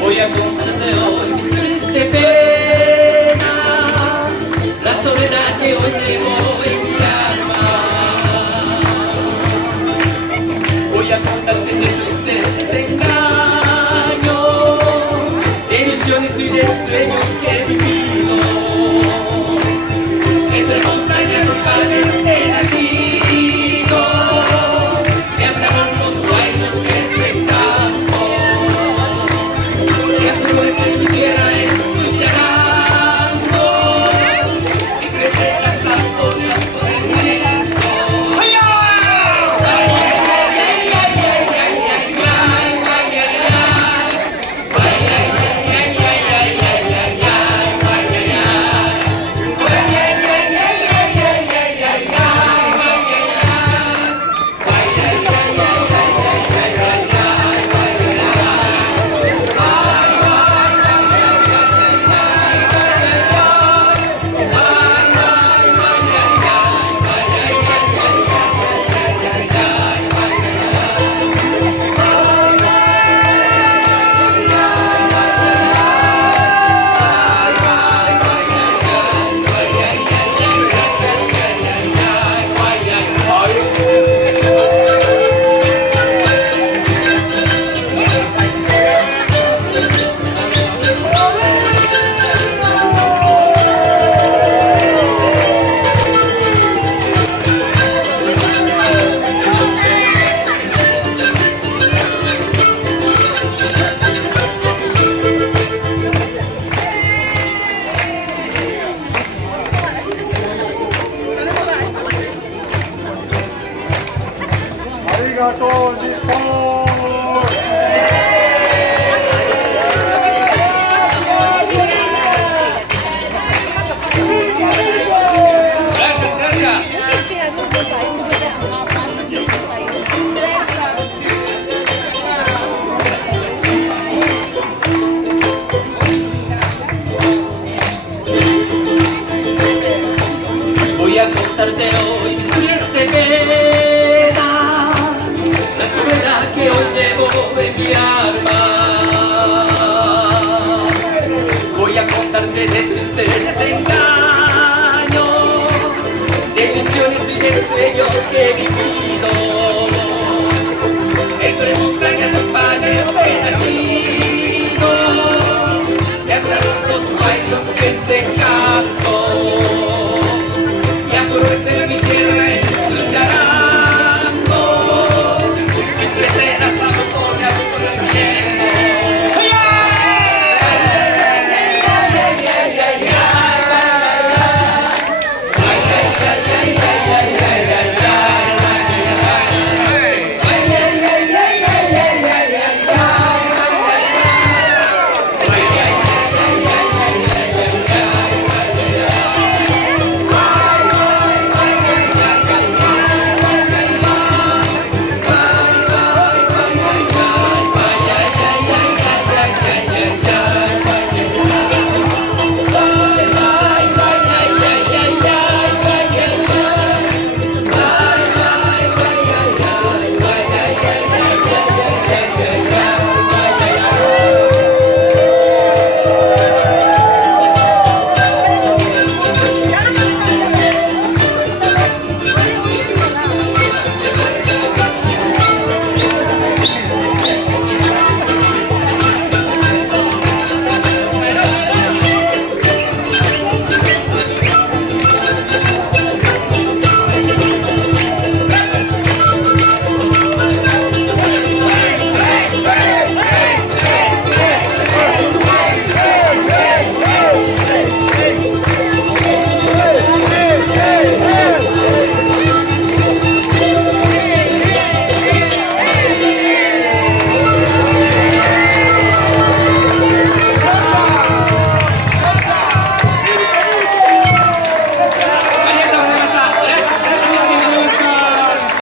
Voy a contarte hoy mi triste pena, la soledad que hoy llevo en mi alma. Voy a contarte mi triste desengaño, de ilusiones y de sueños que he vivido. Entre montañas y valles he nacido, me hablaron los guaynos de ese campo. En mi tierra escucharando y crecer las ampollas por el viento. ¡Ay, ay, ay, ay, ay, ay, ay, ay,ありがとう日本